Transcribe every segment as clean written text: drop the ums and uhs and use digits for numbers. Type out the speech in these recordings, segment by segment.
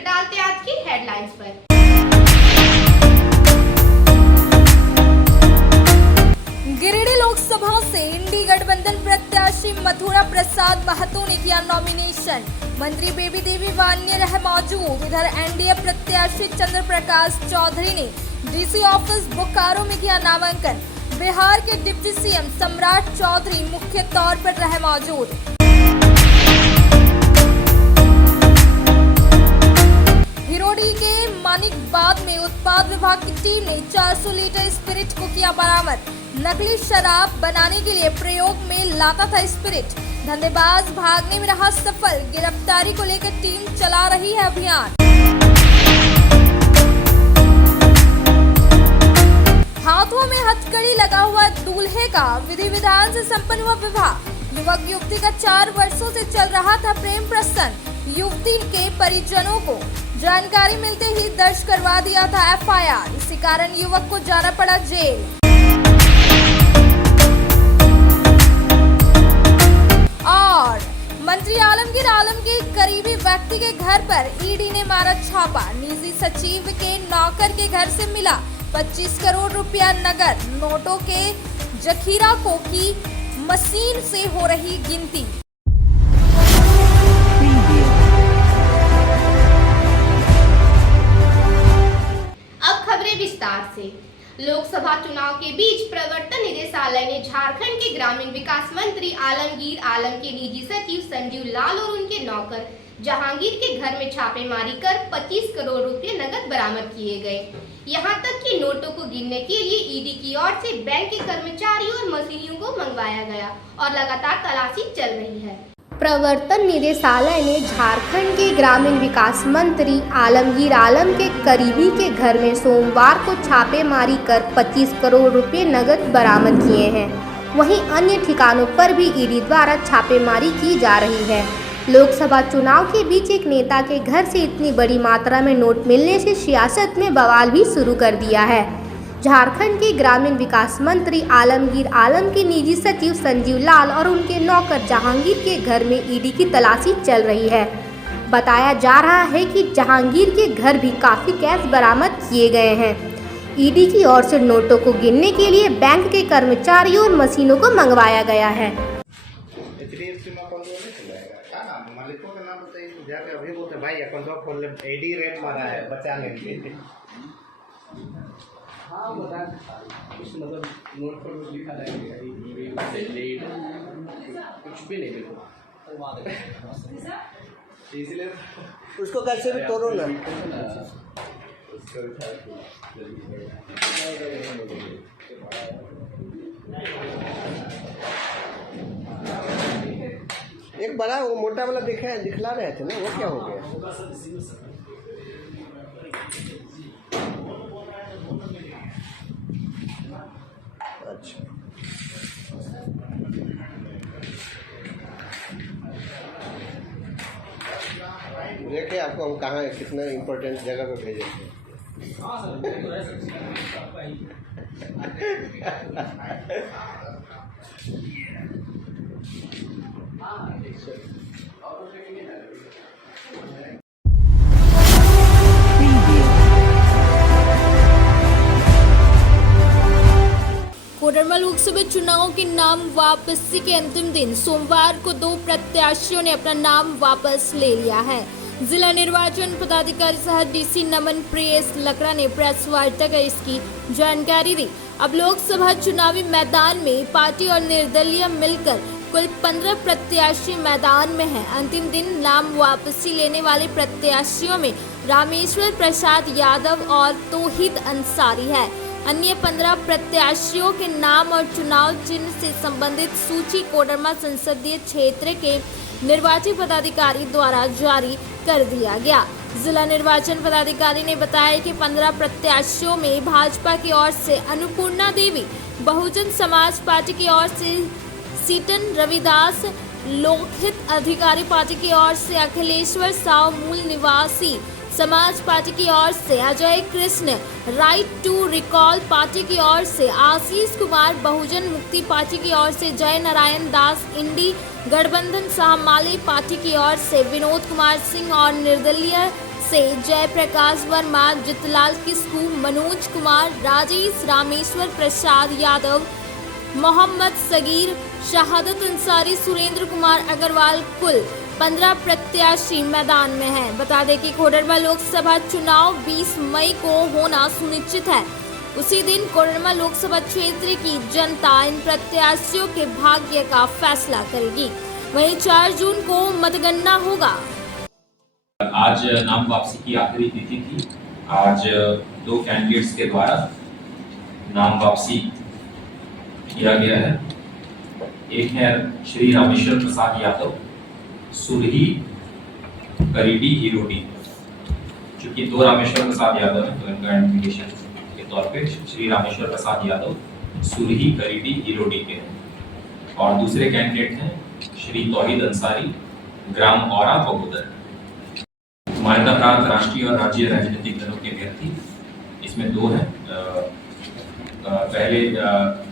नजर डालते हैं आज की हेडलाइंस पर। गिरिडीह लोकसभा से इंडी गठबंधन प्रत्याशी मथुरा प्रसाद महतो ने किया नॉमिनेशन। मंत्री बेबी देवी वान्य रहे मौजूद। इधर एनडीए प्रत्याशी चंद्र प्रकाश चौधरी ने डीसी ऑफिस बोकारो में किया नामांकन। बिहार के डिप्टी सीएम सम्राट चौधरी मुख्य तौर पर रहे मौजूद। हिरोडी के मानिकबाग में उत्पाद विभाग की टीम ने 400 लीटर स्पिरिट को किया बरामद। नकली शराब बनाने के लिए प्रयोग में लाता था स्पिरिट। धंधेबाज भागने में रहा सफल। गिरफ्तारी को लेकर टीम चला रही है अभियान। हाथों में हथकड़ी लगा हुआ दूल्हे का विधि विधान से संपन्न हुआ विवाह। युवक युवती का 4 वर्षों से चल रहा था प्रेम प्रसंग। युवती के परिजनों को जानकारी मिलते ही दर्ज करवा दिया था एफआईआर। इसी कारण युवक को जाना पड़ा जेल। और मंत्री आलमगीर आलम के करीबी व्यक्ति के घर पर ईडी ने मारा छापा। निजी सचिव के नौकर के घर से मिला 25 करोड़ रुपया नगद। नोटों के जखीरा को की मशीन से हो रही गिनती। अब खबरें विस्तार से। लोकसभा चुनाव के बीच प्रवर्तन निदेशालय ने झारखंड के ग्रामीण विकास मंत्री आलमगीर आलम के निजी सचिव संजीव लाल और उनके नौकर जहांगीर के घर में छापेमारी कर 25 करोड़ रुपए नकद बरामद किए गए। यहां तक कि नोटों को गिनने के लिए ईडी की ओर से बैंक के कर्मचारियों और मशीनियों को मंगवाया गया और लगातार तलाशी चल रही है। प्रवर्तन निदेशालय ने झारखंड के ग्रामीण विकास मंत्री आलमगीर आलम के करीबी के घर में सोमवार को छापेमारी कर 25 करोड़ रुपए नकद बरामद किए हैं। वहीं अन्य ठिकानों पर भी ईडी द्वारा छापेमारी की जा रही है। लोकसभा चुनाव के बीच एक नेता के घर से इतनी बड़ी मात्रा में नोट मिलने से सियासत में बवाल भी शुरू कर दिया है। झारखंड के ग्रामीण विकास मंत्री आलमगीर आलम के निजी सचिव संजीव लाल और उनके नौकर जहांगीर के घर में ईडी की तलाशी चल रही है। बताया जा रहा है कि जहांगीर के घर भी काफी कैश बरामद किए गए हैं। ईडी की ओर से नोटों को गिनने के लिए बैंक के कर्मचारियों और मशीनों को मंगवाया गया है। अभी बोलते भाई अकाउंट खोल ले, एडी रेट मारा है बचा लेंगे। हाँ बता कुछ मतलब नोट पर कुछ लिखा रहेगा कुछ भी नहीं देखो इसलिए उसको कैसे भी तोड़ो ना। एक बड़ा वो मोटा वाला दिखला रहे थे ना, वो क्या हो गया? अच्छा देखिए आपको हम कहाँ कितना इम्पोर्टेंट जगह पे भेजे थे। कोडरमा लोकसभा चुनाव के नाम वापसी के अंतिम दिन सोमवार को 2 प्रत्याशियों ने अपना नाम वापस ले लिया है। जिला निर्वाचन पदाधिकारी सह डीसी नमन प्रेस लकड़ा ने प्रेस वार्ता कर इसकी जानकारी दी। अब लोकसभा चुनावी मैदान में पार्टी और निर्दलीय मिलकर कुल 15 प्रत्याशी मैदान में हैं। अंतिम दिन नाम वापसी लेने वाले प्रत्याशियों में रामेश्वर प्रसाद यादव और तौहीद अंसारी है। अन्य 15 प्रत्याशियों के नाम और चुनाव चिन्ह से संबंधित सूची कोडरमा संसदीय क्षेत्र के निर्वाची पदाधिकारी द्वारा जारी कर दिया गया। जिला निर्वाचन पदाधिकारी ने बताया कि 15 प्रत्याशियों में भाजपा की ओर से अन्नपूर्णा देवी, बहुजन समाज पार्टी की ओर से सीटन रविदास, लोकहित अधिकारी पार्टी की ओर से अखिलेश्वर साव मूल निवासी, समाज पार्टी की ओर से Ajay Krishna, right to recall party की ओर से आशीष कुमार, बहुजन मुक्ति पार्टी की ओर से जय नारायण दास, इंडी गठबंधन शाहमाली पार्टी की ओर से विनोद कुमार सिंह और निर्दलीय से जयप्रकाश वर्मा, जितलाल किस्कू, मनोज कुमार, राजेश, रामेश्वर प्रसाद यादव, मोहम्मद सगीर, शहादत अंसारी, सुरेंद्र कुमार अग्रवाल कुल 15 प्रत्याशी मैदान में हैं। बता दें कि कोडरमा लोकसभा चुनाव 20 मई को होना सुनिश्चित है। उसी दिन कोडरमा लोकसभा क्षेत्र की जनता इन प्रत्याशियों के भाग्य का फैसला करेगी। वहीं 4 जून को मतगणना होगा। आज नाम वापसी की आखिरी तिथि थी। आज 2 कैंडिडेट्स के द्वारा नाम वापसी किया गया है। एक है श्री रामेश्वर प्रसाद यादव, सुरही करीडी हिरोडी। चूंकि 2 रामेश्वर प्रसाद यादव हैं तो इनका आइडेंटिफिकेशन के तौर पे श्री रामेश्वर प्रसाद यादव सुरही करीडी हिरोडी के हैं। और दूसरे कैंडिडेट हैं श्री तौहीद अंसारी, ग्राम औरा बगोदर। मान्यता प्राप्त राष्ट्रीय और राज्य राजनीतिक दलों के अभ्यर्थी इसमें 2 हैं। पहले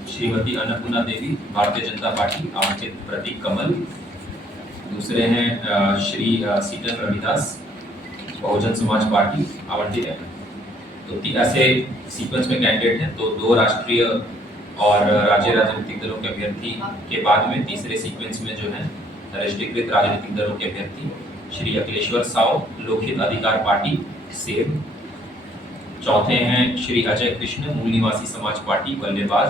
श्रीमती अन्नपूर्णा देवी, भारतीय जनता पार्टी, आवंटित प्रतीक कमल। दूसरे हैं श्री सीतल रविदास, बहुजन समाज पार्टी, आवंटित है। तो ऐसे सीक्वेंस में कैंडिडेट हैं। तो 2 राष्ट्रीय और राज्य राजनीतिक दलों के अभ्यर्थी के बाद में तीसरे सीक्वेंस में जो है राष्ट्रीयकृत राजनीतिक दलों के अभ्यर्थी श्री अखिलेश्वर साव, लोकहित अधिकार पार्टी, सेब। चौथे हैं श्री अजय कृष्ण, मूल निवासी समाज पार्टी, बल्लेबाज।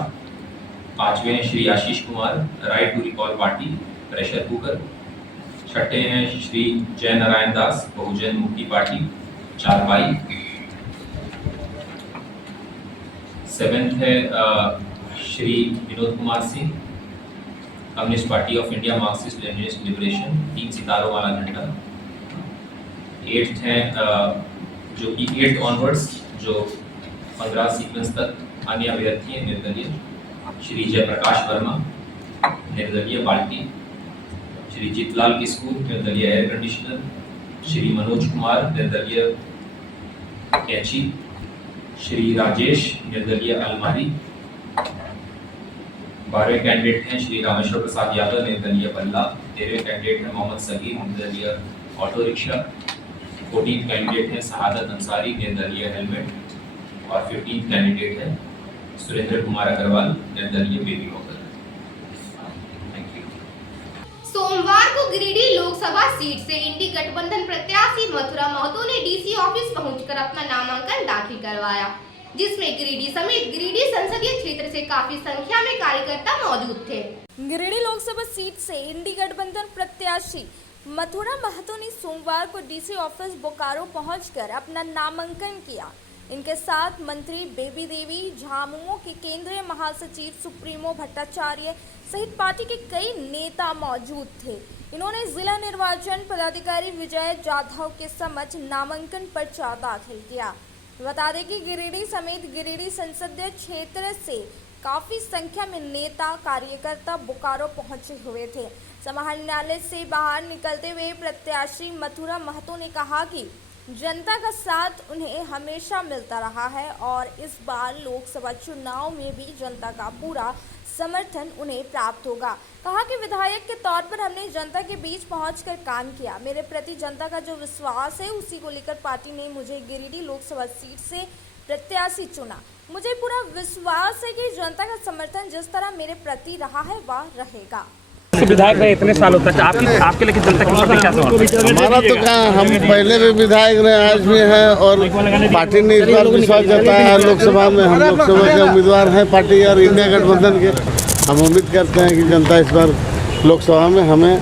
5वें हैं Shri Ashish Kumar, right to recall party, pressure cooker. 6ठे हैं श्री जय नारायण दास, बहुजन मुक्ति पार्टी, चारपाई। 7th है Shri Vinod Kumar Singh, communist party of India, Marxist Leninist liberation, 3 सितारों वाला झंडा। 8th है जो कि 8th ऑनवर्ड्स जो 15 सीक्वेंस तक अन्य अभ्यर्थी हैं निर्दलीय, श्री जयप्रकाश वर्मा, निर्दलीय बाल्टी, श्री जितलाल किस्कू, निर्दलीय एयर कंडीशनर, श्री मनोज कुमार, निर्दलीय कैची, श्री राजेश, निर्दलीय अलमारी। 12वें कैंडिडेट हैं श्री रामेश्वर प्रसाद यादव, निर्दलीय बल्ला। 13वें कैंडिडेट हैं मोहम्मद सगीर, निर्दलीय ऑटो रिक्शा। 14th कैंडिडेट हैं शहादत अंसारी, निर्दलीय हेलमेट। और 15th कैंडिडेट है सुरेंद्र कुमार अग्रवाल, निर्दलीय बेबी वॉकर। Thank you. सोमवार को गिरिडीह लोकसभा सीट से इंडी गठबंधन प्रत्याशी मथुरा महतो ने डीसी ऑफिस पहुंचकर अपना नामांकन दाखिल करवाया, जिसमें गिरिडीह समेत गिरिडीह संसदीय क्षेत्र से काफी संख्या में कार्यकर्ता मौजूद थे। गिरिडीह लोकसभा सीट से इंडी गठबंधन प्रत्याशी मथुरा महतो ने सोमवार को डीसी ऑफिस बोकारो पहुंचकर अपना नामांकन किया। इनके साथ मंत्री बेबी देवी, झामुमो के केंद्रीय महासचिव सुप्रीमो भट्टाचार्य सहित पार्टी के कई नेता मौजूद थे। इन्होंने जिला निर्वाचन पदाधिकारी विजय जाधव के समक्ष नामांकन पर्चा दाखिल किया। बता दें कि गिरिडीह समेत गिरिडीह संसदीय क्षेत्र से काफी संख्या में नेता कार्यकर्ता बोकारो पहुंचे हुए थे। समाहरणालय से बाहर निकलते हुए प्रत्याशी मथुरा महतो ने कहा कि जनता का साथ उन्हें हमेशा मिलता रहा है और इस बार लोकसभा चुनाव में भी जनता का पूरा समर्थन उन्हें प्राप्त होगा। कहा कि विधायक के तौर पर हमने जनता के बीच पहुंचकर काम किया। मेरे प्रति जनता का जो विश्वास है उसी को लेकर पार्टी ने मुझे गिरिडीह लोकसभा सीट से प्रत्याशी चुना। मुझे पूरा विश्वास है कि जनता का समर्थन जिस तरह मेरे प्रति रहा है वह रहेगा। विधायक रहे इतने सालों तक आपके लेकिन जनता के प्रति क्या समर्थन? हमारा तो क्या, हम पहले भी विधायक रहे, आज भी हैं और पार्टी ने इस बार विश्वास जताया है लोकसभा में। हम लोकसभा के उम्मीदवार हैं पार्टी और इंडिया गठबंधन के। हम उम्मीद करते हैं कि जनता इस बार लोकसभा में हमें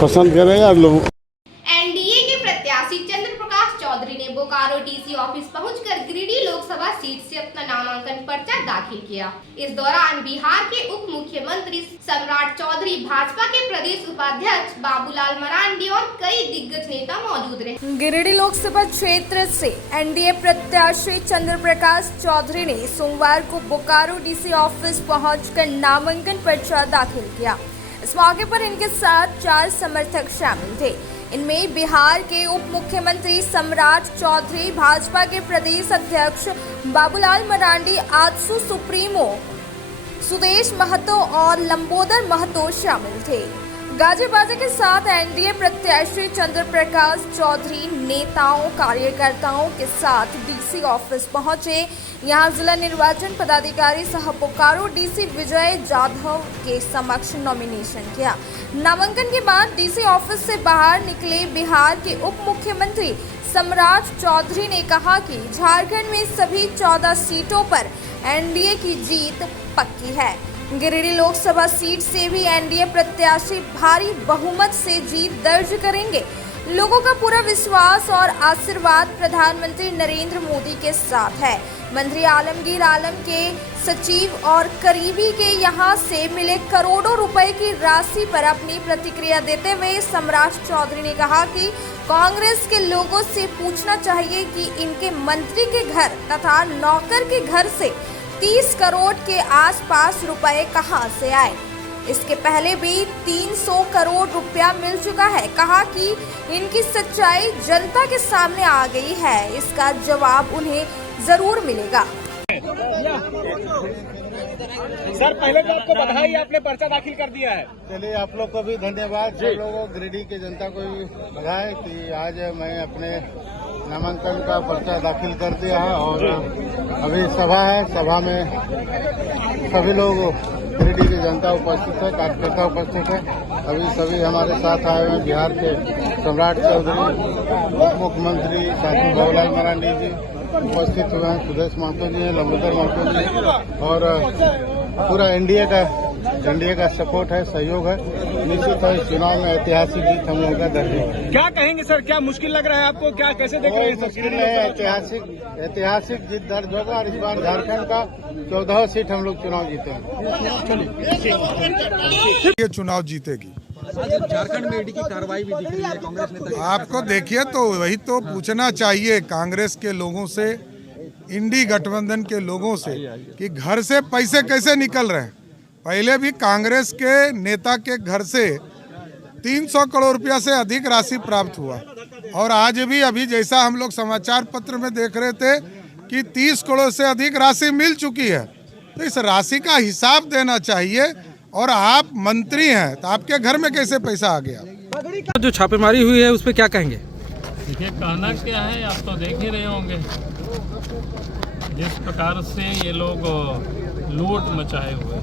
पसंद करेगा। एनडीए के प्रत्याशी चंद्र प्रकाश चौधरी ने बोकारो डीसी ऑफिस पहुंचकर गिरिडीह लोकसभा सीट से अपना नामांकन पर्चा दाखिल किया। इस दौरान बिहार के उप मुख्यमंत्री सम्राट चौधरी, भाजपा के प्रदेश उपाध्यक्ष बाबूलाल मरांडी और कई दिग्गज नेता मौजूद रहे। गिरिडीह लोकसभा क्षेत्र से एनडीए प्रत्याशी चंद्र प्रकाश चौधरी ने सोमवार को बोकारो डीसी ऑफिस पहुंचकर नामांकन पर्चा दाखिल किया। इस मौके पर इनके साथ 4 समर्थक शामिल थे। इनमें बिहार के उप मुख्यमंत्री सम्राट चौधरी, भाजपा के प्रदेश अध्यक्ष बाबूलाल मरांडी, आजसू सुप्रीमो सुदेश महतो और लंबोदर महतो शामिल थे। गाजे बाजे के साथ एनडीए प्रत्याशी चंद्र प्रकाश चौधरी नेताओं कार्यकर्ताओं के साथ डीसी ऑफिस पहुंचे। यहां जिला निर्वाचन पदाधिकारी सह बोकारो डीसी विजय जाधव के समक्ष नॉमिनेशन किया। नामांकन के बाद डीसी ऑफिस से बाहर निकले बिहार के उप मुख्यमंत्री सम्राट चौधरी ने कहा कि झारखंड में सभी 14 सीटों पर एनडीए की जीत पक्की है। गिरिडीह लोकसभा सीट से भी एनडीए प्रत्याशी भारी बहुमत से जीत दर्ज करेंगे। लोगों का पूरा विश्वास और आशीर्वाद प्रधानमंत्री नरेंद्र मोदी के साथ है। मंत्री आलमगीर आलम के सचिव और करीबी के यहां से मिले करोड़ों रुपए की राशि पर अपनी प्रतिक्रिया देते हुए सम्राट चौधरी ने कहा कि कांग्रेस के लोगों से पूछना चाहिए कि इनके मंत्री के घर तथा नौकर के घर से 30 करोड़ के आसपास रुपए कहां से आए। इसके पहले भी 300 करोड़ रुपया मिल चुका है। कहा कि इनकी सच्चाई जनता के सामने आ गई है, इसका जवाब उन्हें जरूर मिलेगा। सर पहले तो आपको बधाई, आपने पर्चा दाखिल कर दिया है। चलिए आप लोग को भी धन्यवाद, सब लोगों गिरिडीह की जनता को भी बधाई कि आज मैं अपने नामांकन का पर्चा दाखिल कर दिया है और अभी सभा है। सभा में सभी लोग गिरिडीह की जनता उपस्थित है, कार्यकर्ता उपस्थित है। अभी सभी हमारे साथ आए हुए बिहार के सम्राट चौधरी, उप मुख्यमंत्री साथी बाबूलाल मरांडी जी उपस्थित हुए हैं, सुदेश महतो जी हैं, लंबोदर महतो जी और पूरा एनडीए का सपोर्ट है, सहयोग है। निश्चित है चुनाव में ऐतिहासिक जीत हम लोगों का दर्ज है। क्या कहेंगे सर, क्या मुश्किल लग रहा है आपको, क्या कैसे देख रहे हैं? मुश्किल है, ऐतिहासिक जीत दर्ज होगा और इस बार झारखंड का 14 सीट हम लोग चुनाव जीतेंगे। ये चुनाव जीतेगी। झारखंड में ईडी की कार्रवाई भी दिख रही है कांग्रेस नेता। आपको देखिए तो वही तो पूछना चाहिए कांग्रेस के लोगों से, इंडी गठबंधन के लोगों से कि घर से पैसे कैसे निकल रहे हैं। पहले भी कांग्रेस के नेता के घर से 300 करोड़ रुपया से अधिक राशि प्राप्त हुआ और आज भी अभी जैसा हम लोग समाचार पत्र में देख रहे थे कि 30 करोड़ से अधिक राशि मिल चुकी है। तो इस राशि का हिसाब देना चाहिए और आप मंत्री हैं तो आपके घर में कैसे पैसा आ गया? जो छापेमारी हुई है उस पर क्या कहेंगे? देखिए कहना क्या है, आप तो देख ही रहे होंगे जिस प्रकार से ये लोग लूट मचाए हुए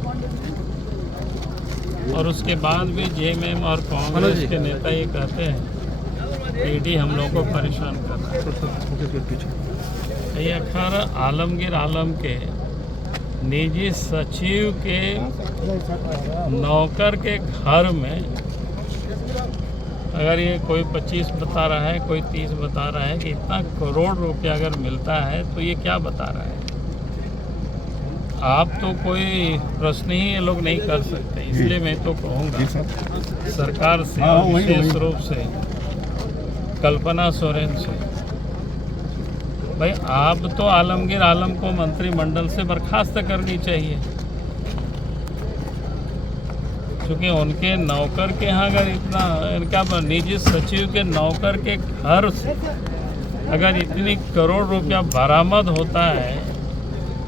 और उसके बाद भी जेएमएम और कांग्रेस के नेता ये कहते हैं ईडी हम लोग को परेशान कर रहा है। ये अखबार आलमगीर आलम के निजी सचिव के नौकर के घर में अगर ये कोई 25 बता रहा है, कोई 30 बता रहा है कि इतना करोड़ रुपया अगर मिलता है तो ये क्या बता रहा है? आप तो कोई प्रश्न ही ये लोग नहीं कर सकते। इसलिए मैं तो कहूँगा सरकार से और विशेष रूप से कल्पना सोरेन से, भाई आप तो आलमगीर आलम को मंत्रिमंडल से बर्खास्त करनी चाहिए, क्योंकि उनके नौकर के यहाँ अगर इतना, इनका निजी सचिव के नौकर के घर से अगर इतनी करोड़ रुपया बरामद होता है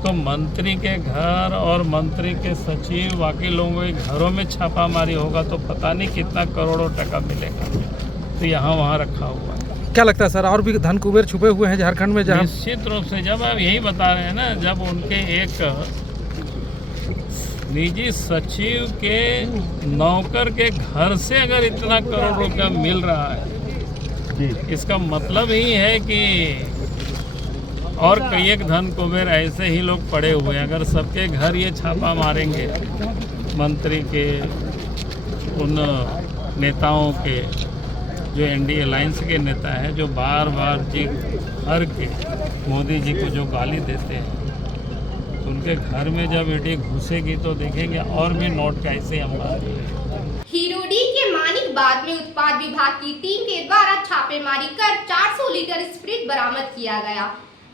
तो मंत्री के घर और मंत्री के सचिव बाकी लोगों के घरों में छापामारी होगा तो पता नहीं कितना करोड़ों टका मिलेगा। तो यहाँ वहाँ रखा हुआ है। क्या लगता है सर, और भी धन कुबेर छुपे हुए हैं झारखंड में? जहाँ निश्चित रूप से, जब आप यही बता रहे हैं ना, जब उनके एक निजी सचिव के नौकर के घर से अगर इतना करोड़ रुपया मिल रहा है, इसका मतलब ही है कि और कई एक धन कुबेर ऐसे ही लोग पड़े हुए हैं। अगर सबके घर ये छापा मारेंगे, मंत्री के, उन नेताओं के जो एनडीए अलायंस के नेता हैं, जो बार बार जी भर के मोदी जी को जो गाली देते हैं, तो उनके घर में जब ईडी घुसेगी तो देखेंगे और भी नोट कैसे हम मारे। हिरोडी के मानिकबाग में उत्पाद विभाग की टीम के द्वारा छापेमारी कर 400 लीटर स्प्रिट बरामद किया गया।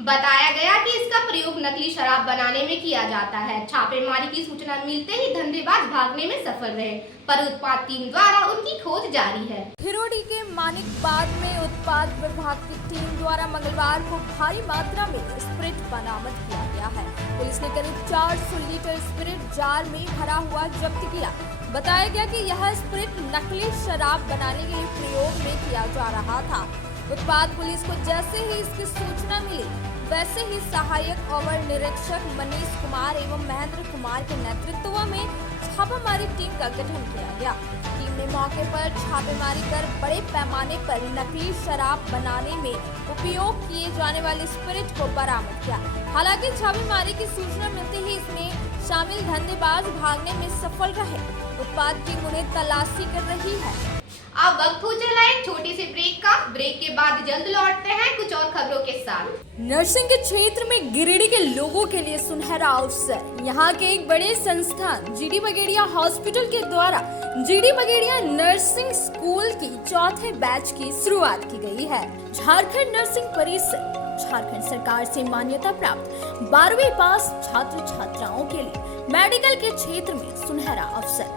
बताया गया कि इसका प्रयोग नकली शराब बनाने में किया जाता है। छापेमारी की सूचना मिलते ही धंधेबाज भागने में सफल रहे, पर उत्पाद टीम द्वारा उनकी खोज जारी है। हिरोडी के मानिकबाग में उत्पाद विभाग की टीम द्वारा मंगलवार को भारी मात्रा में स्प्रिट बरामद किया गया है। पुलिस ने करीब 400 लीटर स्प्रिट जार में भरा हुआ जब्त किया। बताया गया कि यह स्प्रिट नकली शराब बनाने के लिए प्रयोग में किया जा रहा था। उत्पाद पुलिस को जैसे ही इसकी सूचना मिली, वैसे ही सहायक अवर निरीक्षक मनीष कुमार एवं महेंद्र कुमार के नेतृत्व में छापामारी टीम का गठन किया गया। टीम ने मौके पर छापेमारी कर बड़े पैमाने पर नकली शराब बनाने में उपयोग किए जाने वाले स्पिरिट को बरामद किया। हालांकि छापेमारी की सूचना मिलते ही इसमें शामिल धंधेबाज भागने में सफल रहे। उत्पाद टीम उन्हें तलाशी कर रही है। अब वक्त हो चला एक छोटे से ब्रेक का। ब्रेक के बाद जल्द लौटते हैं कुछ और खबरों के साथ। नर्सिंग के क्षेत्र में गिरिडीह के लोगों के लिए सुनहरा अवसर। यहाँ के एक बड़े संस्थान जीडी बगेड़िया हॉस्पिटल के द्वारा जीडी बगेड़िया नर्सिंग स्कूल की चौथे बैच की शुरुआत की गई है। झारखंड नर्सिंग परिषद झारखंड सरकार से मान्यता प्राप्त 12वीं पास छात्र छात्राओं के लिए मेडिकल के क्षेत्र में सुनहरा अवसर।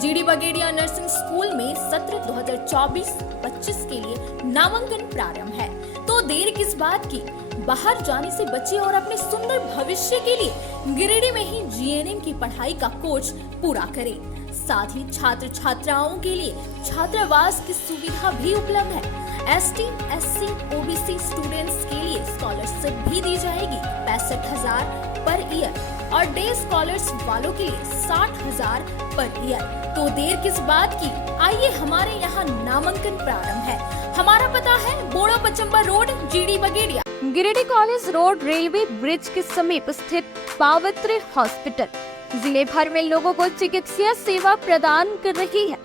जीडी बगेड़िया नर्सिंग स्कूल में सत्र 2024-25 के लिए नामांकन प्रारंभ है, तो देर किस बात की, बाहर जाने से बचिए और अपने सुंदर भविष्य के लिए गिरिडीह में ही जीएनएम की पढ़ाई का कोर्स पूरा करें। साथ ही छात्र छात्राओं के लिए छात्रावास की सुविधा भी उपलब्ध है। एसटी, एससी, ओबीसी स्टूडेंट्स के लिए स्कॉलरशिप भी दी जाएगी 65,000 पर ईयर और डे स्कॉलर्स वालों के लिए 60,000 पर ईयर। तो देर किस बात की, आइए हमारे यहाँ नामांकन प्रारंभ है। हमारा पता है Boda Pachamba road, GD Bagedia. Giridih college road railway bridge के समीप स्थित पावित्र हॉस्पिटल जिले भर में लोगों को चिकित्सीय सेवा प्रदान कर रही है।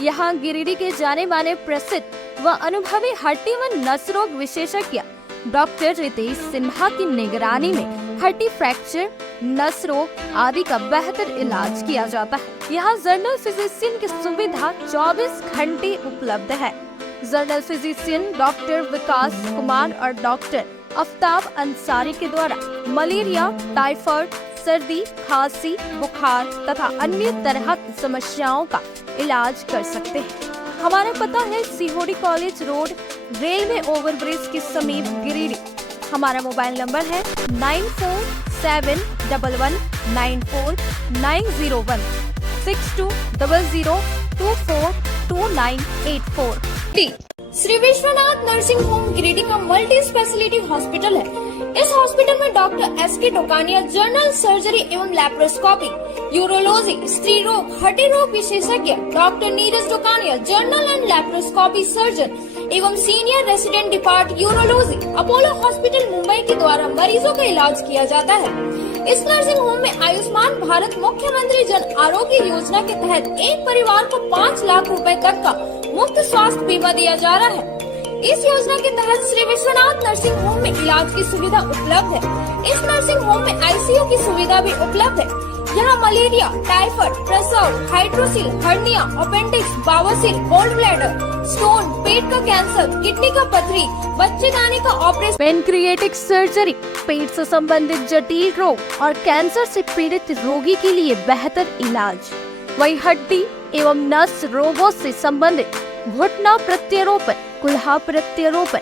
यहाँ गिरिडीह के जाने माने प्रसिद्ध व अनुभवी हड्डी व नस रोग विशेषज्ञ डॉक्टर रितेश सिन्हा की निगरानी में हड्डी फ्रैक्चर, नस रोग आदि का बेहतर इलाज किया जाता है। यहाँ जनरल फिजिशियन की सुविधा 24 घंटे उपलब्ध है। जनरल फिजिशियन डॉक्टर विकास कुमार और डॉक्टर आफ्ताब अंसारी के द्वारा मलेरिया, टाइफाइड, सर्दी, खांसी, बुखार तथा अन्य तरह की समस्याओं का इलाज कर सकते हैं। हमारा पता है Sihodi college road, railway overbridge के समीप गिरिडीह। हमारा मोबाइल नंबर है 9471194901 6200242984। श्री विश्वनाथ नर्सिंग होम गिरिडीह का मल्टी स्पेशलिटी हॉस्पिटल है। इस हॉस्पिटल में doctor S K. Tokania general surgery एवं लैप्रोस्कोपी, यूरोलॉजी, स्त्री रोग, हड्डी रोग विशेषज्ञ, doctor Neeraj Tokania general and laparoscopy surgeon एवं senior resident depart urology, Apollo hospital Mumbai के द्वारा मरीजों का इलाज किया जाता है। इस नर्सिंग होम में आयुष्मान भारत मुख्यमंत्री जन आरोग्य योजना के तहत एक परिवार को 5 लाख रुपए तक का मुफ्त स्वास्थ्य बीमा दिया जा रहा है। इस योजना के तहत श्री विश्वनाथ नर्सिंग होम में इलाज की सुविधा उपलब्ध है। इस नर्सिंग होम में आईसीयू की सुविधा भी उपलब्ध है। यहाँ मलेरिया, टाइफाइड, प्रसव, हाइड्रोसिल, हर्निया, अपेंडिक्स, बावसील, गोल्ड ब्लैडर, स्टोन, पेट का कैंसर, किडनी का पथरी, बच्चेदानी का ऑपरेशन, पेनक्रिएटिक सर्जरी, पेट से संबंधित जटिल रोग और कैंसर से पीड़ित रोगी के लिए बेहतर इलाज। वही हड्डी एवं नस रोगों से संबंधित घुटना प्रत्यारोपण, कुल्हा प्रत्यारोपण,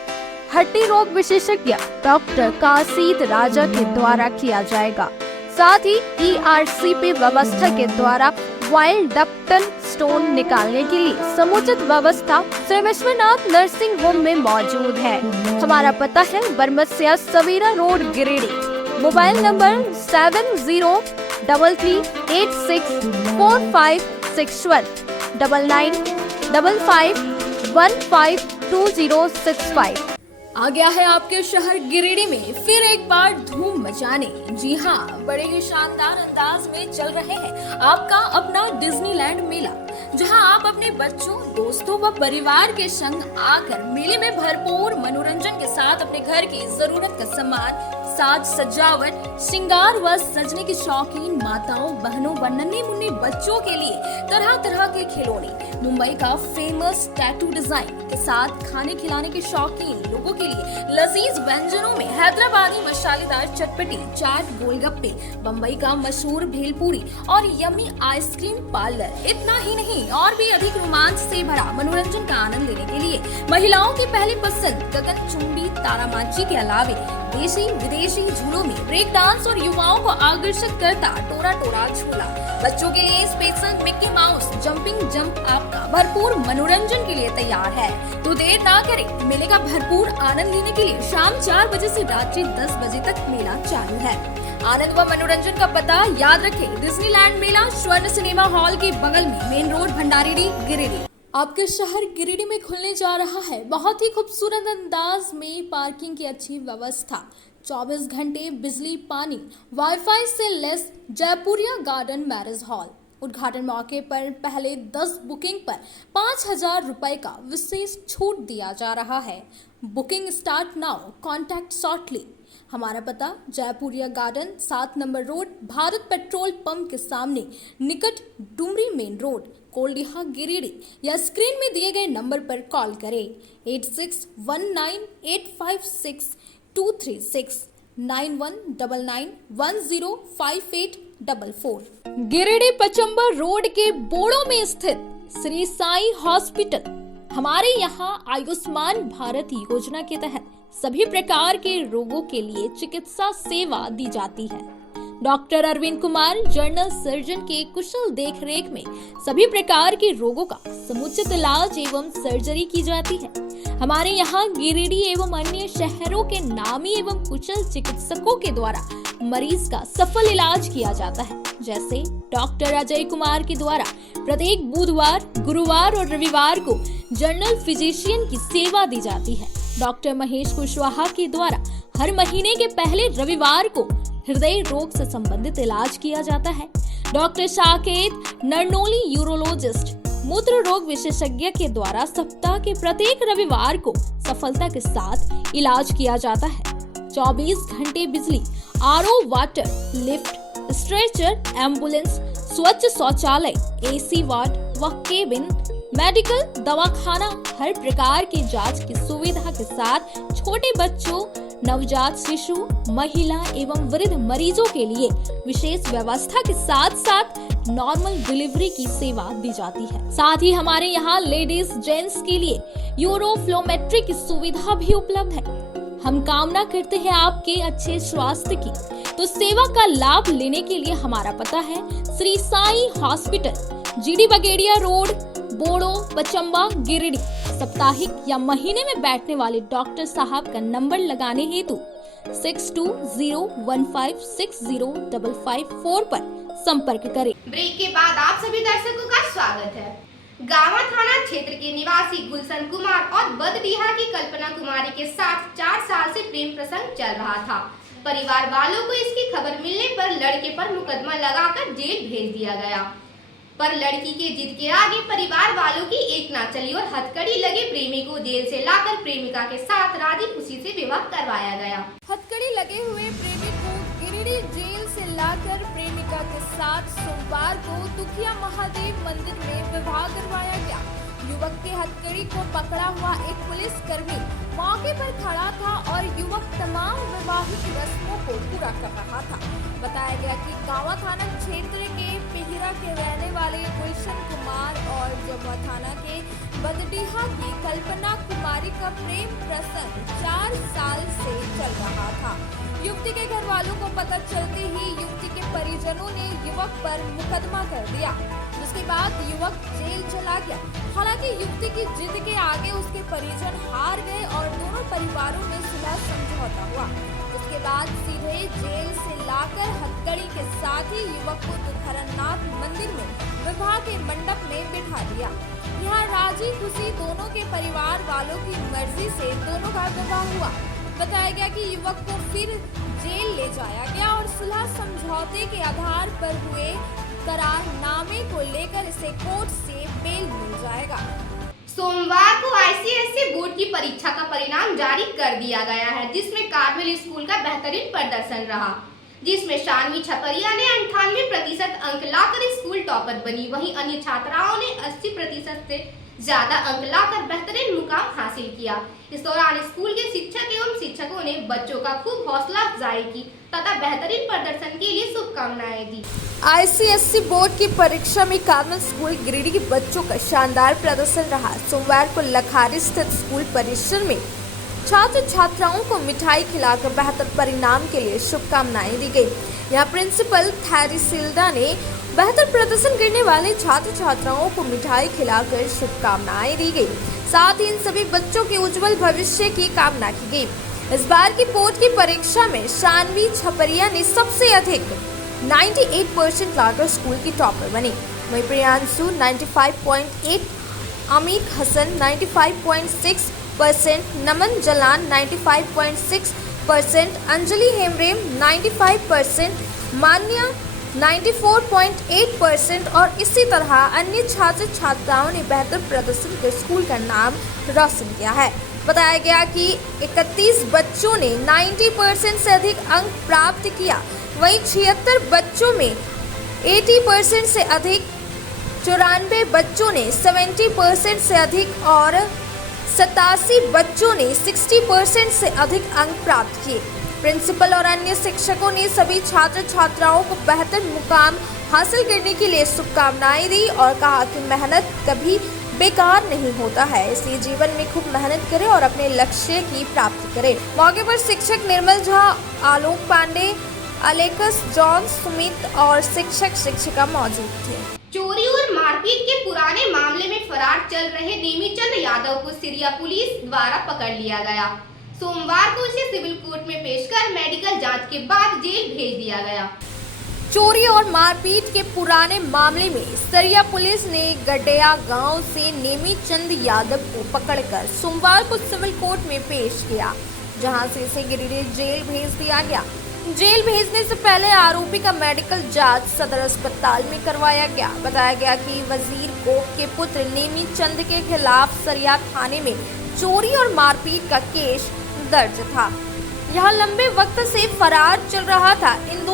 हड्डी रोग विशेषज्ञ डॉक्टर काशीद राजा के द्वारा किया जाएगा। साथ ही ERCP व्यवस्था के द्वारा वाइल्ड डक्टन स्टोन निकालने के लिए समुचित व्यवस्था श्री विश्वनाथ नर्सिंग होम में मौजूद है। हमारा पता है Baramsia Savera road, Giridih. Mobile number 7033864561 9955152065। आ गया है आपके शहर गिरिडीह में फिर एक बार धूम मचाने। जी हाँ, बड़े ही शानदार अंदाज में चल रहे हैं आपका अपना डिज्नीलैंड मेला, जहां आप अपने बच्चों, दोस्तों व परिवार के संग आकर मेले में भरपूर मनोरंजन के साथ अपने घर की जरूरत का सामान, साज सजावट, श्रृंगार व सजने की शौकीन माताओं, बहनों व नन्हे मुन्ने बच्चों के लिए तरह तरह के खिलौने, मुंबई का फेमस टैटू डिजाइन के साथ खाने खिलाने के शौकीन लोगों के लिए लजीज व्यंजनों में हैदराबादी मसालेदार चटपटी, चाट, गोलगप्पे, बम्बई का मशहूर भेलपूरी और यम्मी आइसक्रीम पार्लर। इतना ही नहीं, और भी अधिक रोमांच से भरा मनोरंजन का आनंद लेने के लिए महिलाओं की पहली पसंद गगनचुंबी तारामाची के अलावे देशी विदेशी झूलों में ब्रेक डांस और युवाओं को आकर्षित करता टोरा टोरा झूला। बच्चों के लिए special Mickey mouse jumping jump आपका भरपूर मनोरंजन के लिए तैयार है। तो देर ना करें, मेले का भरपूर आनंद लेने के लिए शाम 4 बजे से रात्रि 10 बजे तक मेला चालू है। आनंद व मनोरंजन का पता याद रखें, डिज्नीलैंड मेला स्वर्ण सिनेमा हॉल के बगल में, मेन रोड, भंडारी, गिरिडीह। आपके शहर गिरिडीह में खुलने जा रहा है बहुत ही खूबसूरत अंदाज में पार्किंग की अच्छी व्यवस्था, 24 घंटे बिजली, पानी, वाईफाई से less Jaipuria garden marriage hall. उद्घाटन मौके पर पहले 10 बुकिंग पर 5,000 रुपए का विशेष छूट दिया जा रहा है। Booking start now, contact shortly. हमारा पता Jaipuria garden, 7 number road, Bharat petrol pump के सामने, निकट डुमरी मेन रोड, कोल्डिहा, गिरिडीह, या स्क्रीन में दिए गए नंबर पर कॉल करें 8619856236 9199105844। गिरिडीह पचंबा रोड के बोड़ो में स्थित श्री साई हॉस्पिटल। हमारे यहाँ आयुष्मान भारत योजना के तहत सभी प्रकार के रोगों के लिए चिकित्सा सेवा दी जाती है। Doctor Arvind Kumar, general surgeon के कुशल देखरेख में सभी प्रकार के रोगों का समुचित इलाज एवं सर्जरी की जाती है। हमारे यहाँ गिरिडीह एवं अन्य शहरों के नामी एवं कुशल चिकित्सकों के द्वारा मरीज का सफल इलाज किया जाता है। जैसे डॉक्टर अजय कुमार के द्वारा प्रत्येक बुधवार, गुरुवार और रविवार को जनरल फिजिशियन की सेवा दी जाती है। डॉक्टर महेश कुशवाहा के द्वारा हर महीने के पहले रविवार को हृदय रोग से संबंधित इलाज किया जाता है। डॉक्टर साकेत नरनोली, यूरोलॉजिस्ट, मूत्र रोग विशेषज्ञ के द्वारा सप्ताह के प्रत्येक रविवार को सफलता के साथ इलाज किया जाता है। 24 घंटे बिजली, RO water, lift, stretcher, ambulance, स्वच्छ शौचालय, एसी वार्ड व केबिन, मेडिकल, दवाखाना, हर प्रकार की जांच की सुविधा के साथ छोटे बच्चों, नवजात शिशु, महिला एवं वृद्ध मरीजों के लिए विशेष व्यवस्था के साथ साथ नॉर्मल डिलीवरी की सेवा दी जाती है। साथ ही हमारे यहाँ लेडीज जेंट्स के लिए यूरोफ्लोमेट्री की सुविधा भी उपलब्ध है। हम कामना करते हैं आपके अच्छे स्वास्थ्य की, तो सेवा का लाभ लेने के लिए हमारा पता है Shri Sai hospital, GD Bagedia road, Boro, Pachamba, Giridih. साप्ताहिक या महीने में बैठने वाले डॉक्टर साहब का नंबर लगाने हेतु 6201560554 पर संपर्क करें। ब्रेक के बाद आप सभी दर्शकों का स्वागत है। गावा थाना क्षेत्र के निवासी गुलशन कुमार और बदडीहा की कल्पना कुमारी के साथ 4 साल से प्रेम प्रसंग चल रहा था। परिवार वालों को इसकी खबर मिलने पर लड़के पर मुकदमा लगाकर जेल भेज दिया गया, पर लड़की के जिद के आगे परिवार वालों की एक ना चली और हथकड़ी लगे प्रेमी को जेल से लाकर प्रेमिका के साथ राजी खुशी से विवाह करवाया गया। हथकड़ी लगे हुए प्रेमी को गिरिडीह जेल से लाकर प्रेमिका के साथ सोमवार को तुखिया महादेव मंदिर में विवाह करवाया गया। युवक के हथकड़ी को पकड़ा हुआ एक पुलिस कर्मी मौके पर खड़ा था और युवक तमाम विवाहित रस्मों को पूरा कर रहा था। बताया गया कि गावा थाना क्षेत्र के पिहिरा के रहने वाले गुलशन कुमार और जमुआ थाना के बदडीहा की कल्पना कुमारी का प्रेम प्रसंग 4 साल से चल रहा था। युवती के घर वालों को पता चलते ही युवती के परिजनों ने युवक पर मुकदमा कर दिया, जिसके बाद युवक जेल चला गया। हालांकि युवती की जिद के आगे उसके परिजन हार गए और दोनों परिवारों में सुलह समझौता हुआ। उसके बाद सीधे जेल से लाकर हथकड़ी के साथ ही युवक को दुखरनाथ मंदिर में विवाह के मंडप में बिठा दिया। यहाँ राजी खुशी दोनों के परिवार वालों की मर्जी से दोनों का विवाह हुआ। बताया गया कि युवक को फिर जेल ले जाया गया और सुलह समझौते के आधार पर हुए करारनामे को लेकर इसे कोर्ट से बेल मिल जाएगा। सोमवार को आईसीएसई बोर्ड की परीक्षा का परिणाम जारी कर दिया गया है, जिसमें कार्मेल स्कूल का बेहतरीन प्रदर्शन रहा। जिसमें शानवी छपरिया ने 98% अंक लाकर स्कूल टॉपर बनी। वहीं अन्य छात्राओं ने 80% से ज्यादा अंक लाकर बेहतरीन मुकाम हासिल किया। इस दौरान स्कूल के शिक्षक एवं शिक्षकों ने बच्चों का खूब हौसला अफजाई की तथा बेहतरीन प्रदर्शन के लिए शुभकामनाएं दी। ICSE बोर्ड की परीक्षा में कार्मल स्कूल गिरिडीह के बच्चों का शानदार प्रदर्शन रहा। सोमवार को लखारी स्थित स्कूल परिसर में छात्र छात्राओं को मिठाई खिलाकर बेहतर परिणाम के लिए शुभकामनाएं दी गई। यहाँ प्रिंसिपल थैरिसिल्डा ने बेहतर प्रदर्शन करने वाले छात्र छात्राओं को मिठाई खिलाकर शुभकामनाएं दी गई। साथ ही इन सभी बच्चों के उज्जवल भविष्य की कामना की गई। इस बार की बोर्ड की परीक्षा में शानवी छपरिया ने सबसे अधिक 98% लाकर स्कूल की टॉपर बनी। वहीं प्रियांशु 95.8, अमीर हसन 95.6%, नमन जलान 95.6%, अंजलि हेमरेम 95%, मान्या 94.8% और इसी तरह अन्य छात्र छात्राओं ने बेहतर प्रदर्शन कर स्कूल का नाम रोशन किया है। बताया गया कि 31 बच्चों ने 90% से अधिक अंक प्राप्त किया। वहीं 76 बच्चों में 80% से अधिक, 94 बच्चों ने 70% से अधिक और 87 बच्चों ने 60% से अधिक अंक प्राप्त किए। प्रिंसिपल और अन्य शिक्षकों ने सभी छात्र छात्राओं को बेहतर मुकाम हासिल करने के लिए शुभकामनाएं दी और कहा कि मेहनत कभी बेकार नहीं होता है, इसलिए जीवन में खूब मेहनत करें और अपने लक्ष्य की प्राप्ति करें। मौके पर शिक्षक निर्मल झा, आलोक पांडे, अलेक्स जॉन, सुमित और शिक्षक शिक्षिका मौजूद थे। चोरी और मारपीट के पुराने मामले में फरार चल रहे नेमीचंद यादव को सिरिया पुलिस द्वारा पकड़ लिया गया। सोमवार को उसे सिविल कोर्ट में पेश कर मेडिकल जांच के बाद जेल भेज दिया गया। चोरी और मारपीट के पुराने मामले में सरिया पुलिस ने गड्डेया गांव से नेमीचंद यादव को पकड़कर सोमवार को सिविल कोर्ट में पेश किया, जहां से इसे गिरिडीह जेल भेज दिया गया। जेल भेजने से पहले आरोपी का मेडिकल जांच सदर अस्पताल में करवाया गया। बताया गया कि वजीर कोप के पुत्र नेमीचंद के खिलाफ सरिया थाने में चोरी और मारपीट का केस दर्ज था। यह लंबे वक्त से फरार चल रहा था। इन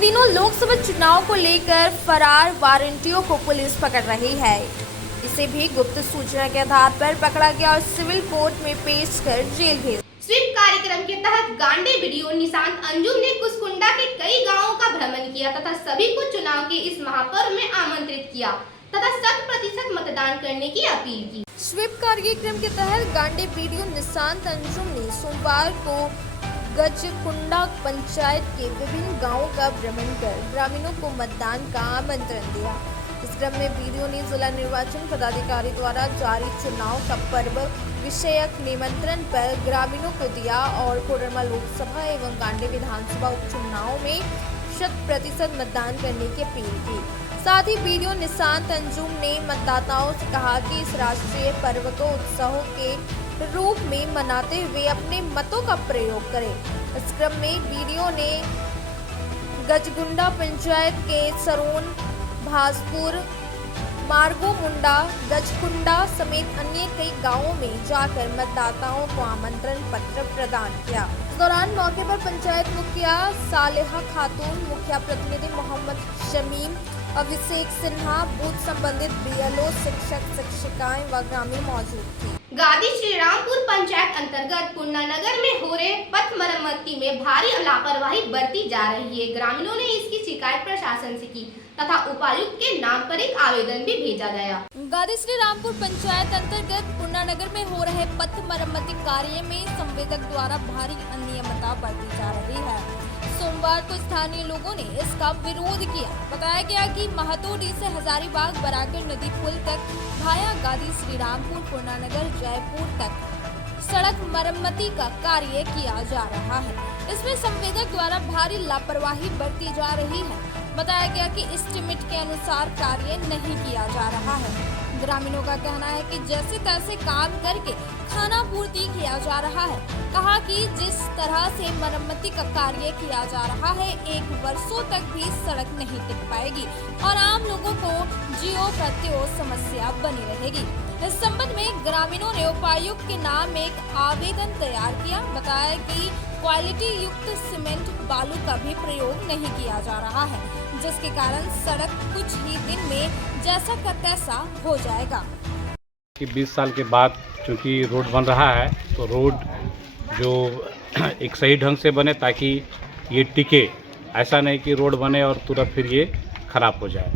दिनों लोकसभा चुनाव को लेकर फरार वारंटियों को पुलिस पकड़ रही है। इसे भी गुप्त सूचना के आधार पर पकड़ा गया और सिविल कोर्ट में पेश कर जेल भेज। स्वीप कार्यक्रम के तहत गांडे वीडियो निशांत अंजुम ने कुसकुंडा के कई गांवों का भ्रमण किया तथा सभी को चुनाव के इस महापर्व में आमंत्रित किया तथा 100% मतदान करने की अपील की। स्वीप कार्यक्रम के तहत गांडे वीडियो निशांत अंजुम ने सोमवार को गजकुंडा पंचायत के विभिन्न गांवों का भ्रमण कर ग्रामीणों को मतदान का आमंत्रण दिया। इस क्रम में वीडियो ने जिला निर्वाचन पदाधिकारी द्वारा जारी चुनाव का पर्व विषयक निमंत्रण पर ग्रामीणों को दिया और कोडरमा लोकसभा एवं गांडे विधानसभा उपचुनाव में 100% मतदान करने की अपील की। साथ ही वीडियो निशांत अंजुम ने मतदाताओं से कहा कि इस राष्ट्रीय पर्व को उत्सवों के रूप में मनाते हुए अपने मतों का प्रयोग करें। इस क्रम में वीडियो ने गजगुंडा पंचायत के सरोन, भासपुर, मार्गो मुंडा, गजकुंडा समेत अन्य कई गांवों में जाकर मतदाताओं को आमंत्रण पत्र प्रदान किया। इस दौरान मौके पर पंचायत मुखिया सालेहा खातून, मुखिया प्रतिनिधि मोहम्मद शमीम, अभिषेक सिन्हा, बूथ संबंधित BLO, शिक्षक शिक्षिकाएं व ग्रामीण मौजूद थे। गादी श्रीरामपुर पंचायत अंतर्गत पुन्ना नगर में हो रहे पथ मरम्मति में भारी लापरवाही बरती जा रही है। ग्रामीणों ने इसकी शिकायत प्रशासन से की तथा उपायुक्त के नाम पर एक आवेदन भी भेजा गया। गादी श्रीरामपुर पंचायत अंतर्गत पुन्ना नगर में हो रहे पथ मरम्मति कार्य में संवेदक द्वारा भारी अनियमितता बरती जा रही है। सोमवार को स्थानीय लोगों ने इसका विरोध किया। बताया गया कि महतोडी से हजारीबाग बराकर नदी पुल तक भाया गादी श्रीरामपुर पुन्ना नगर जयपुर तक सड़क मरम्मति का कार्य किया जा रहा है। इसमें संवेदक द्वारा भारी लापरवाही बरती जा रही है। बताया गया कि एस्टिमेट के अनुसार कार्य नहीं किया जा रहा है। ग्रामीणों का कहना है कि जैसे तैसे काम करके खाना पूर्ति किया जा रहा है। कहा कि जिस तरह से मरम्मति का कार्य किया जा रहा है, 1 वर्षों तक भी सड़क नहीं टिक पाएगी और आम लोगों को जियो प्रत्यो समस्या बनी रहेगी। इस संबंध में ग्रामीणों ने उपायुक्त के नाम एक आवेदन तैयार किया। बताया कि क्वालिटी युक्त सीमेंट बालू का भी प्रयोग नहीं किया जा रहा है, जिसके कारण सड़क कुछ ही दिन में जैसा का तैसा हो जाएगा। कि 20 साल के बाद चूँकि रोड बन रहा है तो रोड जो एक सही ढंग से बने ताकि ये टिके, ऐसा नहीं कि रोड बने और तुरंत फिर ये खराब हो जाए।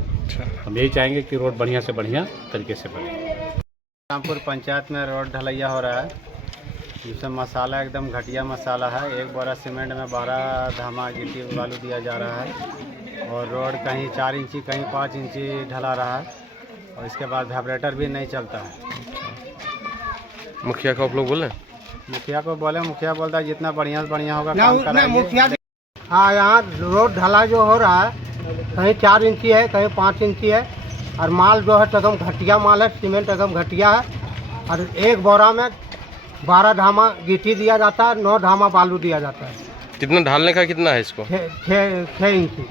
हम यही चाहेंगे कि रोड बढ़िया से बढ़िया तरीके से बने। रामपुर पंचायत में रोड ढलैया हो रहा है, जिसमें मसाला एकदम घटिया मसाला है। एक बोरा सीमेंट में 12 धामा गिट्टी बालू दिया जा रहा है और रोड कहीं 4 इंची कहीं 5 इंची ढला रहा है और इसके बाद वाइब्रेटर भी नहीं चलता है। मुखिया को आप लोग बोले? मुखिया को बोले, मुखिया बोलता है जितना बढ़िया से बढ़िया होगा काम कराइए। हाँ, यहाँ रोड ढला जो हो रहा है कहीं 4 इंची है कहीं 5 इंची है और माल जो है एकदम घटिया माल है, सीमेंट एकदम घटिया है और एक बोरा में 12 धामा गिट्टी दिया जाता है, 9 धामा बालू दिया जाता है। कितना ढालने का कितना है इसको? 6 इंची।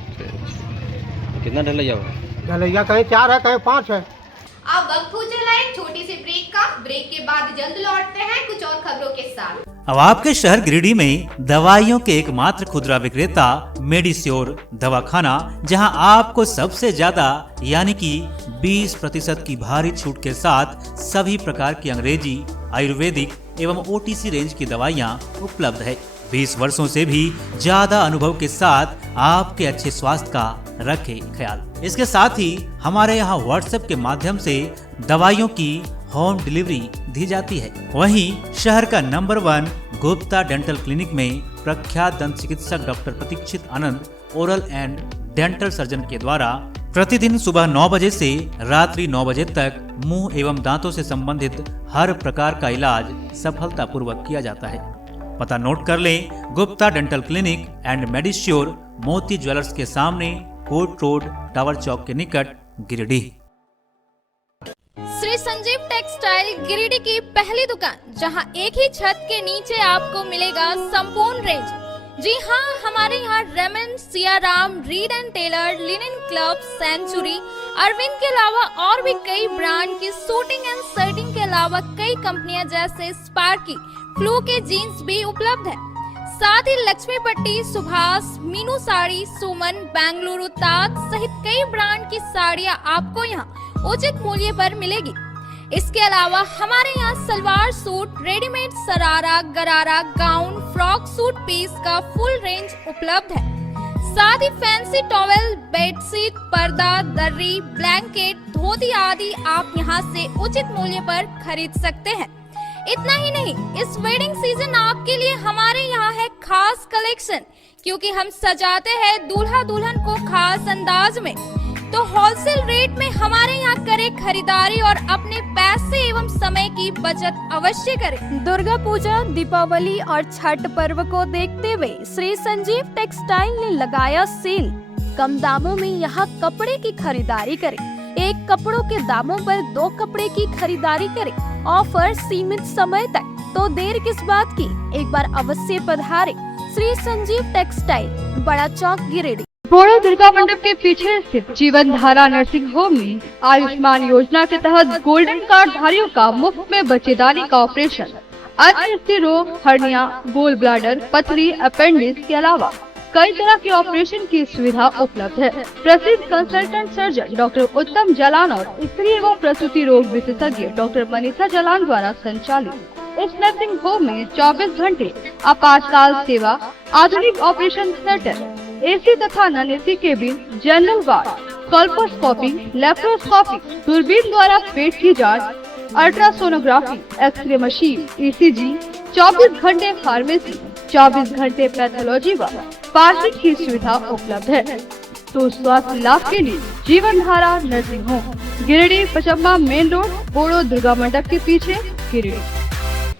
कितना ढलैया हुआ? ढलैया कहीं 4 है कहीं 5 है। अब वक्त हो चला एक छोटी सी ब्रेक का। ब्रेक के बाद जल्द लौटते हैं कुछ और खबरों के साथ। अब आपके शहर गिरिडीह में दवाइयों के एकमात्र खुदरा विक्रेता मेडिश्योर दवाखाना, जहां आपको सबसे ज्यादा यानी कि 20% की भारी छूट के साथ सभी प्रकार की अंग्रेजी, आयुर्वेदिक एवं OTC रेंज की दवाइयां उपलब्ध है। 20 वर्षों से भी ज्यादा अनुभव के साथ आपके अच्छे स्वास्थ्य का रखे ख्याल। इसके साथ ही हमारे यहाँ WhatsApp के माध्यम से दवाइयों की होम डिलीवरी दी जाती है। वहीं शहर का नंबर 1 गुप्ता डेंटल क्लिनिक में प्रख्यात दंत चिकित्सक doctor Pratikshit Anand oral and dental surgeon के द्वारा प्रतिदिन सुबह 9 बजे से रात्रि 9 बजे तक मुंह एवं दांतों से संबंधित हर प्रकार का इलाज सफलतापूर्वक किया जाता है। पता नोट कर लें, गुप्ता डेंटल क्लिनिक एंड मेडिश्योर, मोती ज्वेलर्स के सामने, कोर्ट रोड, टावर चौक के निकट, गिरिडीह। श्री संजीव टेक्सटाइल गिरिडीह की पहली दुकान, जहां एक ही छत के नीचे आपको मिलेगा संपूर्ण रेंज। जी हाँ, हमारे यहाँ Raymond, Siyaram, Reid and Taylor, Linen Club, Century, Arvind के अलावा और भी कई ब्रांड की सूटिंग एंड शर्टिंग के अलावा कई कंपनियां जैसे स्पार्की, फ्लू के जीन्स भी उपलब्ध है। साथ ही लक्ष्मी पट्टी, सुभाष, मीनू साड़ी, सुमन, बेंगलुरु ताज सहित कई ब्रांड की साड़ियां आपको यहाँ उचित मूल्य पर मिलेगी। इसके अलावा हमारे यहाँ सलवार सूट, रेडीमेड सरारा, गरारा, गाउन, फ्रॉक सूट पीस का फुल रेंज उपलब्ध है। साथ ही फैंसी टॉवेल, बेडशीट, पर्दा, दर्री, ब्लैंकेट, धोती आदि आप यहाँ से उचित मूल्य पर खरीद सकते हैं। इतना ही नहीं, इस वेडिंग सीजन आपके लिए हमारे यहाँ है खास कलेक्शन, क्योंकि हम सजाते हैं दूल्हा दुल्हन को खास अंदाज में। तो होलसेल रेट में हमारे यहाँ करें खरीदारी और अपने पैसे एवं समय की बचत अवश्य करें। दुर्गा पूजा, दीपावली और छठ पर्व को देखते हुए श्री संजीव टेक्सटाइल ने लगाया सेल। कम दामों में यहाँ कपड़े की खरीदारी करें। एक कपड़ों के दामों पर 2 कपड़े की खरीदारी करें। ऑफर सीमित समय तक, तो देर किस बात की, एक बार अवश्य पधारें। श्री संजीव टेक्सटाइल, बड़ा चौक, गिरिडीह। बोड़ो दुर्गा मंडप के पीछे स्थित जीवन धारा नर्सिंग होम में आयुष्मान योजना के तहत गोल्डन कार्ड धारियों का मुफ्त में बच्चेदानी का ऑपरेशन, अन्य रोग, हर्निया, गोल ब्लाडर, पथरी, अपेंडिक्स के अलावा कई तरह के ऑपरेशन की सुविधा उपलब्ध है। प्रसिद्ध कंसल्टेंट सर्जन डॉक्टर उत्तम जलान और स्त्री एवं प्रसूति रोग विशेषज्ञ डॉक्टर मनीषा जलान द्वारा संचालित इस नर्सिंग होम में 24 घंटे आपातकाल सेवा, आधुनिक ऑपरेशन थिएटर, AC तथा non AC cabin, general ward, colposcopy, laparoscopy, दूरबीन द्वारा पेट की जांच, अल्ट्रासोनोग्राफी, एक्सरे मशीन, ECG, 24 घंटे फार्मेसी, 24 घंटे पैथोलॉजी व पार्किंग की सुविधा उपलब्ध है। तो स्वास्थ्य लाभ के लिए Jeevan Dhara nursing home, Giridih, Pachamba main road, Boro Durga मंडप के पीछे, गिरिडीह।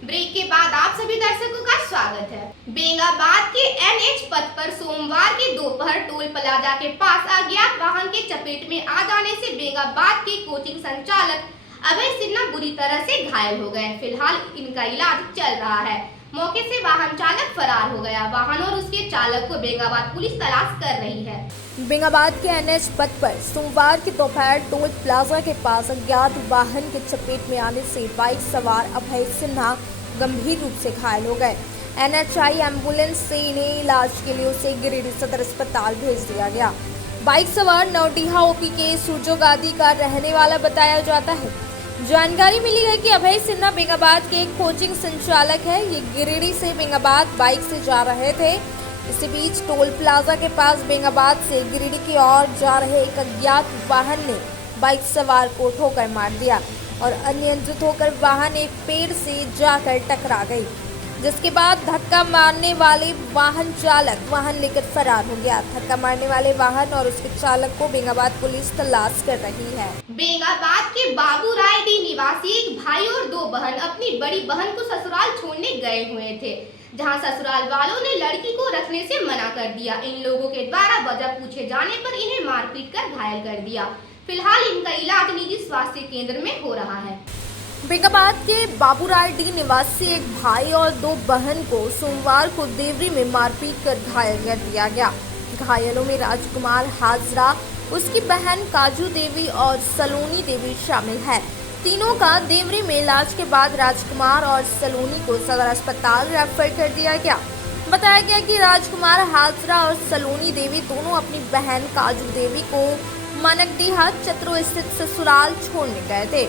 ब्रेक के बाद आप सभी दर्शकों का स्वागत है। बेंगाबाद के NH पथ पर सोमवार की दोपहर टोल प्लाजा के पास अज्ञात वाहन के चपेट में आ जाने से बेंगाबाद के कोचिंग संचालक अभय सिन्हा बुरी तरह से घायल हो गए। फिलहाल इनका इलाज चल रहा है। मौके से वाहन चालक फरार हो गया। वाहन और उसके चालक को बेंगाबाद पुलिस तलाश कर रही है। बेंगाबाद के NH पथ पर सोमवार की दोपहर टोल प्लाजा के पास अज्ञात वाहन के चपेट में आने से बाइक सवार अभय सिन्हा गंभीर रूप से घायल हो गए। NHI एम्बुलेंस से इन्हें इलाज के लिए उसे गिरिडीह सदर अस्पताल भेज दिया गया। बाइक सवार नवडीहा ओपी के सुजोगादी का रहने वाला बताया जाता है। जानकारी मिली है कि अभय सिन्हा बेंगाबाद के एक कोचिंग संचालक है। ये गिरिडीह से बेंगाबाद बाइक से जा रहे थे। इसी बीच टोल प्लाजा के पास बेंगाबाद से गिरिडीह की ओर जा रहे एक अज्ञात वाहन ने बाइक सवार को ठोकर मार दिया और अनियंत्रित होकर वाहन एक पेड़ से जाकर टकरा गई, जिसके बाद धक्का मारने वाले वाहन चालक वाहन लेकर फरार हो गया। धक्का मारने वाले वाहन और उसके चालक को बेंगाबाद पुलिस तलाश कर रही है। बेंगाबाद के बाबू रायडी निवासी एक भाई और दो बहन अपनी बड़ी बहन को ससुराल छोड़ने गए हुए थे, जहां ससुराल वालों ने लड़की को रखने से मना कर दिया। इन लोगों के द्वारा वजह पूछे जाने पर इन्हें मारपीट कर घायल कर दिया। फिलहाल इनका इलाज निजी स्वास्थ्य केंद्र में हो रहा है। बेंगाबाद के बाबूरायडी निवासी एक भाई और दो बहन को सोमवार को देवरी में मारपीट कर घायल कर दिया गया। घायलों में राजकुमार हाजरा, उसकी बहन काजू देवी और सलोनी देवी शामिल है। तीनों का देवरी में इलाज के बाद राजकुमार और सलोनी को सदर अस्पताल रेफर कर दिया गया। बताया गया कि राजकुमार हाजरा और सलोनी देवी दोनों अपनी बहन काजू देवी को मानकडीहा चतरो स्थित ससुराल छोड़ने गए थे।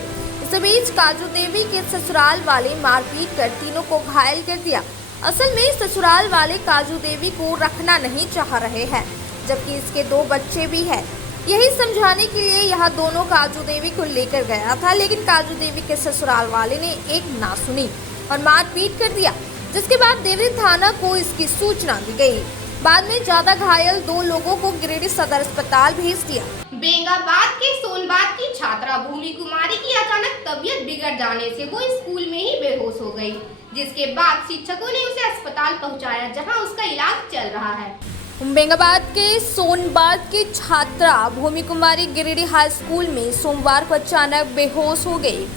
इस बीच काजू देवी के ससुराल वाले मारपीट कर तीनों को घायल कर दिया। असल में ससुराल वाले काजू देवी को रखना नहीं चाह रहे हैं, जबकि इसके दो बच्चे भी हैं। यही समझाने के लिए यह दोनों काजू देवी को लेकर गया था, लेकिन काजू देवी के ससुराल वाले ने एक ना सुनी और मारपीट कर दिया, जिसके बाद देवरी थाना को इसकी सूचना दी गई। बाद में ज्यादा घायल दो लोगों को गिरिडीह सदर अस्पताल भेज दिया। बेंगाबाद के सोनबाग की छात्रा भूमि कुमारी की अचानक तबीयत बिगड़ जाने से वो स्कूल में ही बेहोश हो गई, जिसके बाद शिक्षकों ने उसे अस्पताल पहुंचाया, जहां उसका इलाज चल रहा है। बेंगाबाद के सोनबाग की छात्रा भूमि कुमारी गिरिडीह हाई स्कूल में सोमवार को अचानक बेहोश हो गई।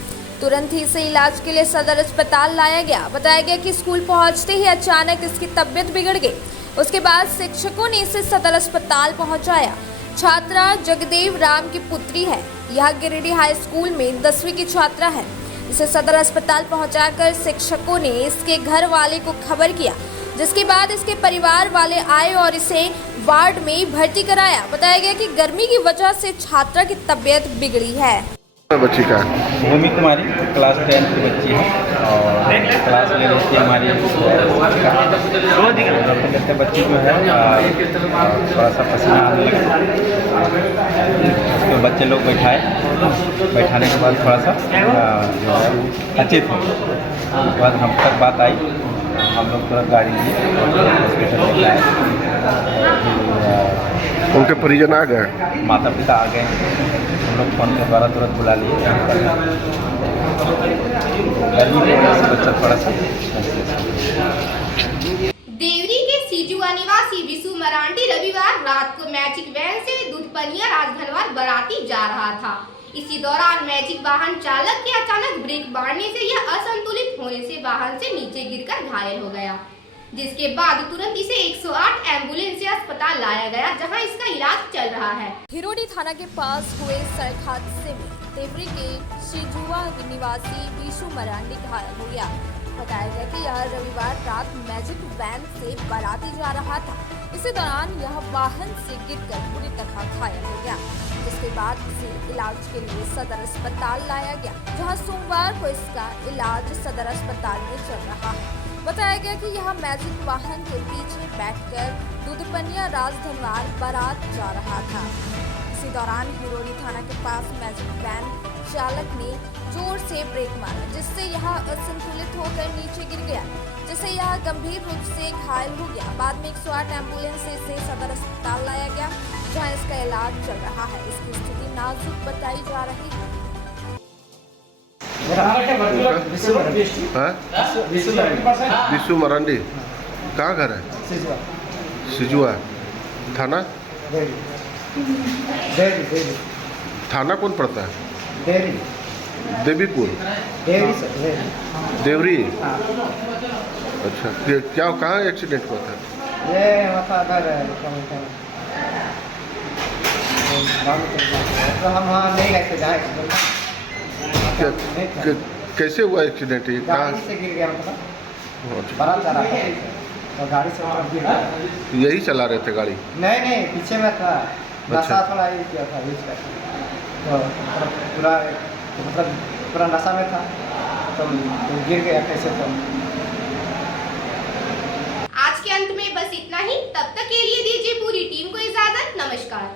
तुरंत ही इसे इलाज के लिए सदर अस्पताल लाया गया। बताया गया कि स्कूल पहुंचते ही अचानक इसकी तबीयत बिगड़ गई। उसके बाद शिक्षकों ने इसे सदर अस्पताल पहुंचाया। छात्रा जगदेव राम की पुत्री है। यह गिरिडीह हाई स्कूल में 10वीं की छात्रा है। इसे सदर अस्पताल पहुंचाकर शिक्षकों ने इसके घर वाले को खबर किया, जिसके बाद इसके परिवार वाले आए और इसे वार्ड में भर्ती कराया। बताया गया कि गर्मी की वजह से छात्रा की तबीयत बिगड़ी है। बच्ची का भूमि कुमारी क्लास 10 की बच्ची है और क्लास ले रही थी हमारी करते बच्ची जो है थोड़ा सा पसीना आने लगा। उसके बच्चे लोग बैठाने के बाद थोड़ा सा जो है अचेत थे। उसके बाद हम तक बात आई, हम लोग तुरंत गाड़ी लिए हॉस्पिटल ले गए। उनके परिजन आ गए, माता पिता आ गए, हम लोग फोन के द्वारा तुरंत बुला लिए। गर्मी की वजह से बच्चा थोड़ा सा देवरी के सीजुआ निवासी विशु मरांडी रविवार रात को मैजिक वैन से दूधपनिया राजधनवार बराती जा रहा था। इसी दौरान मैजिक वाहन चालक के अचानक ब्रेक मारने से यह असंतुलित होने से वाहन से नीचे गिरकर घायल हो गया, जिसके बाद तुरंत इसे 108 एम्बुलेंस से अस्पताल लाया गया, जहां इसका इलाज चल रहा है। हिरोडी थाना के पास हुए सड़क हादसे में देवरी के सीजुआ निवासी विशु मरांडी घायल हो गया। बताया गया कि यह रविवार रात मैजिक वैन से बाराती जा रहा था। इसी दौरान यह वाहन से गिरकर बुरी तरह घायल हो गया, जिसके बाद इसे इलाज के लिए सदर अस्पताल लाया गया, जहां सोमवार को इसका इलाज सदर अस्पताल में चल रहा है। बताया गया कि यह मैजिक वाहन के पीछे बैठकर दूधपनिया राजधनवार बारात जा रहा था। इसी दौरान हिरोडी थाना के पास मैजिक वैन चालक ने जोर से ब्रेक मारा, जिससे यह असंतुलित होकर नीचे गिर गया, जिससे यह गंभीर रूप से घायल हो गया। बाद में 108 एम्बुलेंस से इसे सदर अस्पताल लाया गया, जहां इसका इलाज चल रहा है। इसकी स्थिति नाजुक बताई जा रही है। विशु मरांडी कहाँ घर है? सिजुआ थाना थाना कौन पड़ता है? देवीपुर देवरी। अच्छा, क्या कहाँ एक्सीडेंट हुआ था? हम वहाँ नहीं गए थे। कैसे हुआ एक्सीडेंट? ये कहाँ से गिर गया? बड़ा चला था तो गाड़ी से ऊपर गिर गया। यही चला रहे थे गाड़ी? नहीं पीछे में था, नशा थोड़ा ये किया था यूज कर, तो पूरा मतलब पूरा नशा में था तो गिर गया कैसे तो। आज के अंत में बस इतना ही। तब तक के लिए दीजिए पूरी टीम को इजाजत। नमस्कार।